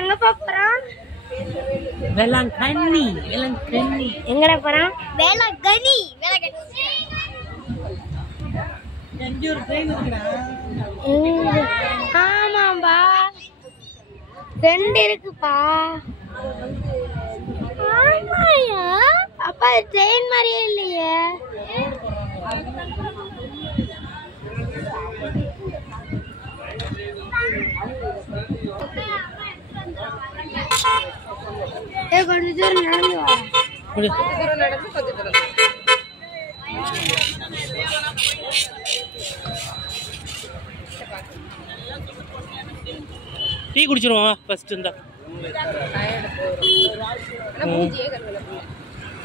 எங்க போறோம்? வேளாங்கண்ணி. வேளாங்கண்ணி எங்கடா போறோம்? வேளாங்கண்ணி. வேளாங்கண்ணி. எங்க ஒரு ட்ரெயின் இருக்குடா. ஆமாம்பா. ரெண்டு இருக்குப்பா. ஆமாயா. அப்பா ட்ரெயின் மாதிரியே இல்லையே. கொஞ்ச தூரம் நடந்து வா. டீ குடிச்சிருவோம் ஃபர்ஸ்ட். இந்த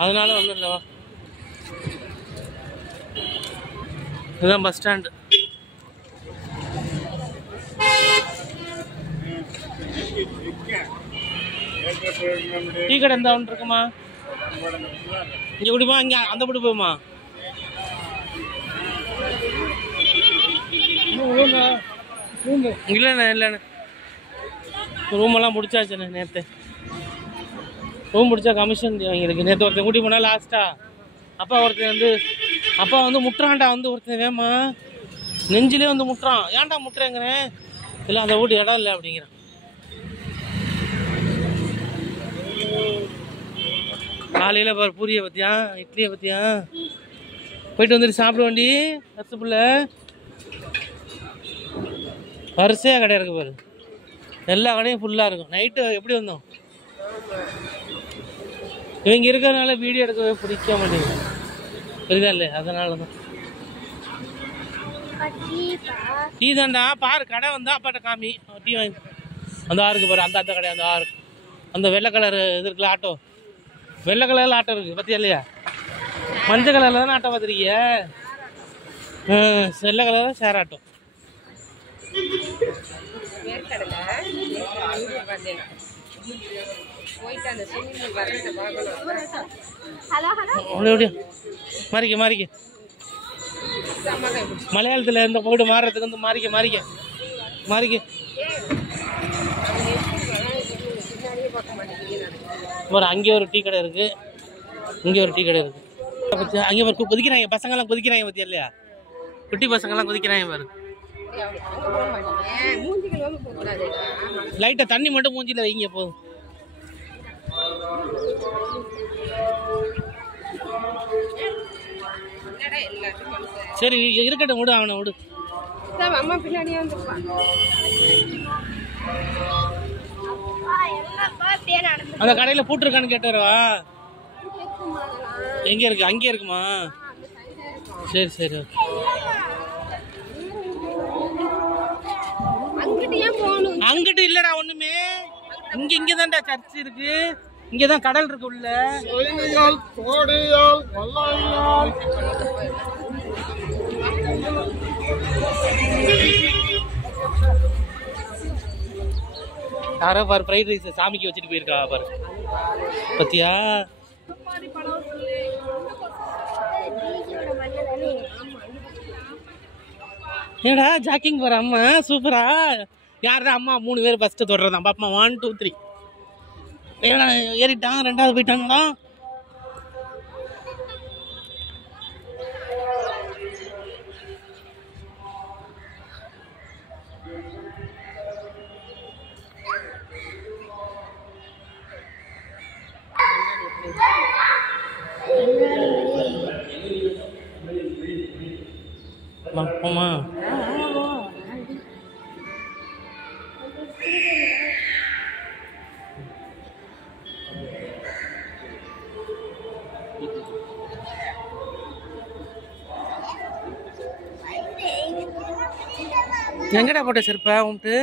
அதனால ஒன்றும் இல்லைவா. இதுதான் பஸ் ஸ்டாண்டு. டீ கடை எந்த ஒன்று இருக்குமா? இங்கே குடிமா, இங்கே அந்த படி போகுமா? இல்லைண்ணே இல்லைண்ணே, ரூமெல்லாம் முடிச்சாச்சுண்ணே. நேற்று ரூம் முடிச்சா கமிஷன் வாங்கியிருக்கு. நேற்று ஒருத்தன் கூட்டி போனால் லாஸ்ட்டாக அப்பா வந்து முட்டுறான்டா. வந்து ஒருத்தன் வேமா நெஞ்சிலே வந்து முட்டுறான். ஏன்டா முட்டுறேங்கிறேன். இல்லை அந்த வீட்டு இடம் இல்லை அப்படிங்கிறான். காலையில் பாரு பூரியை பற்றியா, இட்லியை பற்றியா. போயிட்டு வந்துட்டு சாப்பிட வேண்டி கஷ்டப்புள்ள. வரிசையாக கடை இருக்கு பாரு. எல்லா கடையும் ஃபுல்லாக இருக்கும். நைட்டு எப்படி வந்தோம்? இவங்க இருக்கிறதுனால வீடியோ எடுக்கவே பிடிக்க மாட்டேங்குது. இருக்கா இல்லை, அதனால தான். டீ தாண்டா பாரு. கடை வந்தா அப்பாட்ட காமி டீ வாங்கி. அந்த ஆறுக்கு பாரு, அந்த கடை. அந்த ஆறு, அந்த வெள்ளை கலர் இது இருக்குல்ல ஆட்டோ. வெள்ளை கலரில் ஆட்டோ இருக்குது பற்றியா இல்லையா? மஞ்சள் கலரில் தானே ஆட்டோ பார்த்துருக்கீங்க? வெள்ளை கலரில் ஷேர் ஆட்டோ. மாறிக்க மலையாளத்தில் இந்த போய்ட்டு மாறுறதுக்கு வந்து மாறிக்க. அங்கே ஒரு டீ கடை இருக்கு, இங்கே ஒரு டீ கடை இருக்கு. அங்கே ஒரு கொதிக்கிறாங்க பசங்கள்லாம், கொதிக்கிறாங்க பத்தியா இல்லையா? குட்டி பசங்கள்லாம் கொதிக்கிறாங்க பாரு. லைட்டா தண்ணி மட்டும் மூஞ்சில வைங்க போதும். சரி இருக்கட்டும், விடு அவனை விடு. அந்த கடையில பூட்டு இருக்கான்னு கேட்டு வரவா? எங்க இருக்கு? அங்கே இருக்குமா? சரி சரி. அங்கிட்டு இல்லடா ஒண்ணுமே. இங்கதான்டா சர்ச் இருக்கு. இங்கதான் கடல் இருக்கு உள்ள. யாரோ பாரு ஃப்ரைட் ரைஸ் சாமிக்கு வச்சுட்டு போயிருக்கா பாரு. பத்தியா? ஏடா ஜாக்கிங் போற அம்மா சூப்பரா. யாருடா அம்மா? 3 பேர் ஃபர்ஸ்ட் தொடர்றதான். பாப்பா 1 2 3 ஏறிட்டான். 2வது போயிட்டாங்களா? போமா. எங்கடா போட்ட செருப்பா உன்ட்டு?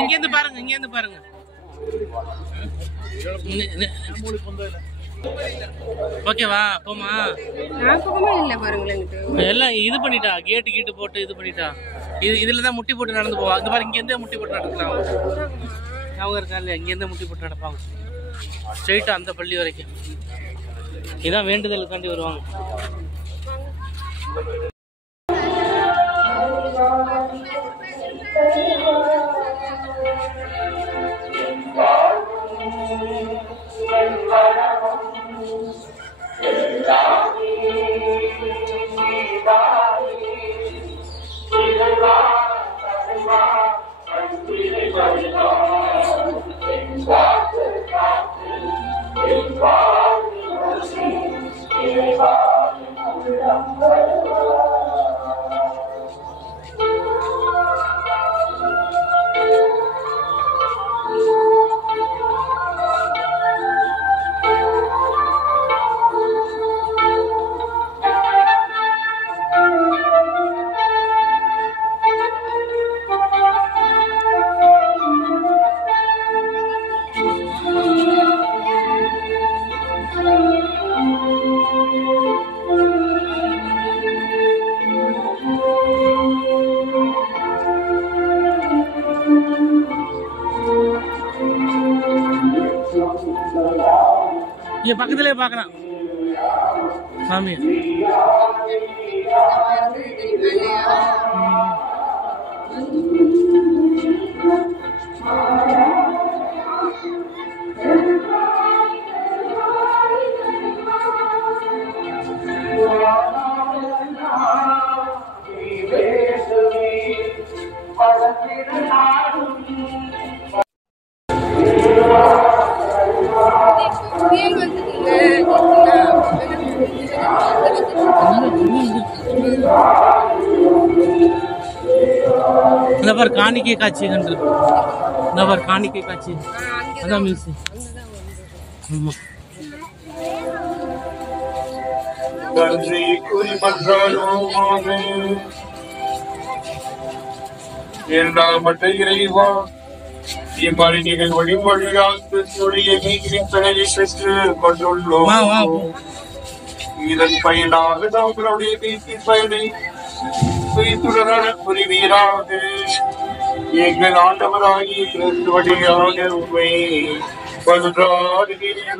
இங்கேருந்து பாருங்க, இங்கேருந்து பாருங்க. ஓகேவா? போமா? எல்லாம் இது பண்ணிட்டா, கேட்டு கீட்டு போட்டு இது பண்ணிட்டா. இதுலதான் முட்டி போட்டு நடந்து போவா. இந்த மாதிரி இங்கேருந்தே முட்டி போட்டு நடக்கலாம். அவங்க இருக்கா இல்லையா? இங்கேருந்தே முட்டி போட்டு நடப்பாங்க ஸ்ட்ரெயிட்டா அந்த பள்ளி வரைக்கும். இதான் வேண்டுதலுக்காண்டி வருவாங்க. இங்க பக்கத்திலே பார்க்கலாம் சாமி. நபர் காணிக்கை காட்சி என்று நபர் காணிக்கை காட்சி அதான் மியூசியம். இறைவா இம்மறிஞர்கள் வழிமொழியாக பெற்று கொண்டுள்ளோம். இதன் பயனாக நம்மளுடைய வீட்டின் பயனை புரிவீராக. எங்கள் ஆண்டவராகிய கிறிஸ்து வழியாக உண்மை கொன்றாடுகிறோம்.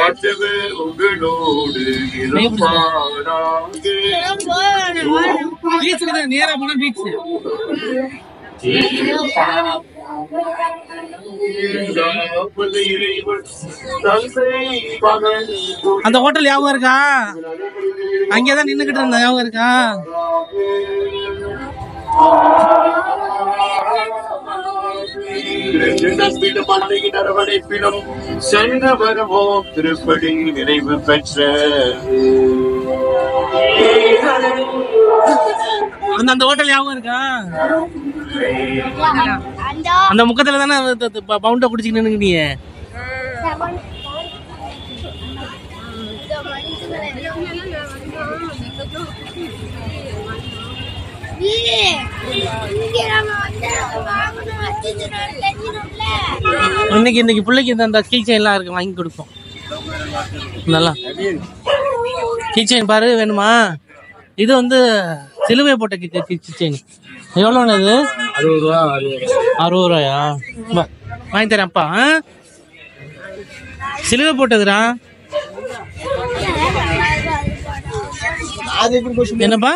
ஆண்டவர் உங்களோடு இருப்பாராக. நேரா போன பீச் அந்த ஹோட்டல் ஞாபகம் இருக்கா? அங்கேதான் நின்னுகிட்டு இருந்த ஞாபகம் இருக்கா? சென்று வருவோம் திருப்படி நிறைவு பெற்ற அந்த ஹோட்டல் ஞாபகம் இருக்கா? அந்த முக்கத்துல தானே பவுண்டை குடிச்சுட்டு நின்னுக்கிட்டீங்க. இன்னைக்கு பிள்ளைக்கு இந்த கீ செயின் எல்லாம் இருக்கு, வாங்கி கொடுப்போம். நல்லா கீ செயின் பாரு, வேணுமா? இது வந்து சிலுவை போட்ட கீ செயின். எவ்வளோண்ணா இது? 60 ரூபா. 60 ரூபாயா? வாங்கி தரேன் அப்பா. சிலுவை போட்டதுடா. என்னப்பா?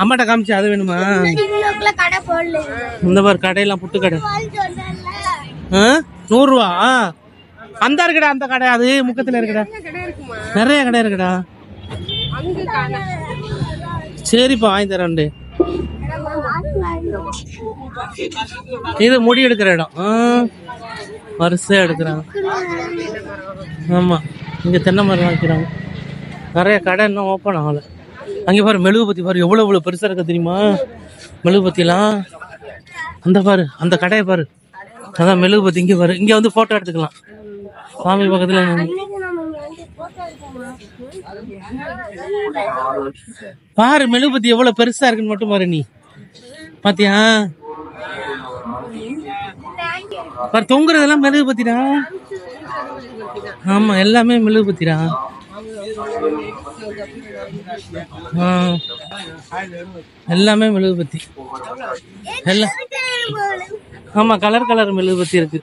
அம்மாட்ட காமிச்சு அது வேணுமா? இந்த மாதிரி கடையெல்லாம் புட்டு கடை 100 ரூபா. அந்த இருக்குடா அந்த கடை, அது முக்கத்துல இருக்குடா, நிறைய கடை இருக்குடா. சரிப்பா வாங்கி தரேன். இது முடி எடுக்கிற இடம். வரிசையாக எடுக்கிறாங்க. ஆமாம், இங்கே தென்னை மரம் வைக்கிறாங்க. நிறைய கடை இன்னும் ஓப்பன் ஆகலை. அங்கே பாரு மெழுகுபத்தி பாரு, எவ்வளோ பெருசாக இருக்க தெரியுமா மெழுகுபத்திலாம். அந்த பாரு, அந்த கடையை பாரு, அதான் மெழுகுபத்தி. இங்கே பாரு, இங்கே வந்து ஃபோட்டோ எடுத்துக்கலாம் சாமி பக்கத்தில். பாரு மெழுகுபத்தி எவ்வளோ பெருசாக இருக்குன்னு மட்டும் பாரு. நீ பாத்தியா? பாரு தொங்குறதெல்லாம் மெழுகுபத்திடா. ஆமா, எல்லாமே மெழுகுபத்திடா. எல்லாமே மெழுகுபத்தி எல்லாம். ஆமா, கலர் கலர் மெழுகுபத்தி இருக்கு.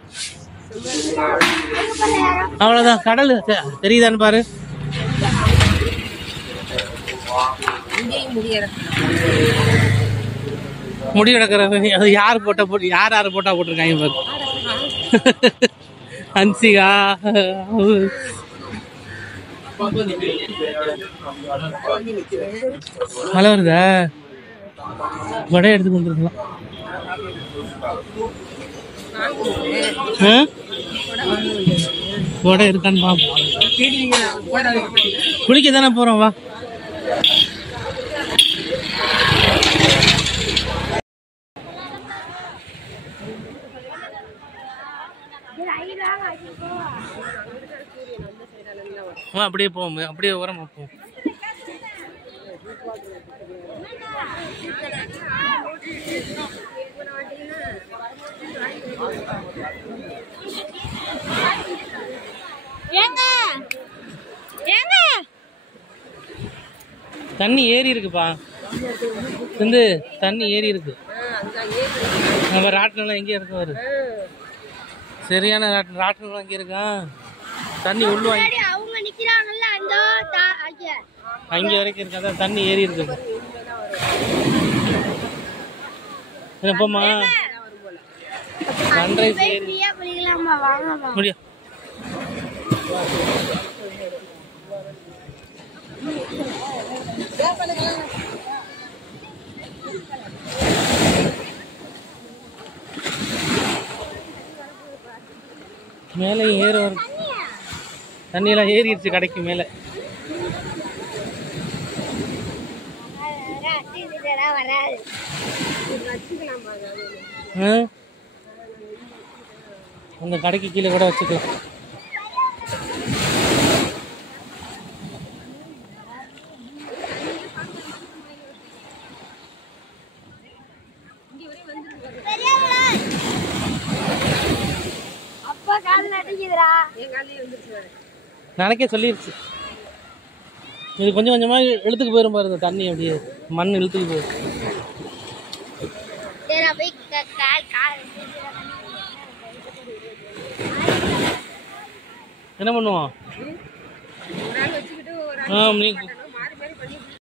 அவ்வளவுதான். கடல் தெரியுதான்னு பாரு. முடி கிடக்கிறது அது யார் போட்டா போட்டு, யார் போட்டா போட்டிருக்காங்க பாரு. ஹன்சிகா மழை வருதா? வடை எடுத்து வந்துருக்கலாம். வடை இருக்கான்னு பாப்போம். குளிக்க தானே போறோம், வா. அப்படியே போவோம், அப்படியே உரமா போவோம். தண்ணி ஏறி இருக்குப்பா, சிந்து தண்ணி ஏறி இருக்கு. நம்ம ராட்டினம் எங்கே இருக்கு பாரு, சரியான ராட்டினம் எங்கே இருக்கா? தண்ணி உள்வாங்கி அங்கே வரைக்கும் இருக்கு. அதான் தண்ணி ஏறி இருக்குது. போமா சன்ரைஸ் முடியும். மேலே ஏற வரும். தண்ணியெல்லாம் ஏறிடுச்சு கடைக்கு மேலே. அந்த கடைக்கு கீழே கூட வச்சுக்கலாம். நாளைக்கே சொல்லிருச்சு. இது கொஞ்சம் கொஞ்சமா இழுத்துக்கு போயிரும் பாரு, இந்த தண்ணி அப்படியே மண் இழுத்துக்கு போயிடும். என்ன பண்ணுவோம்? நீ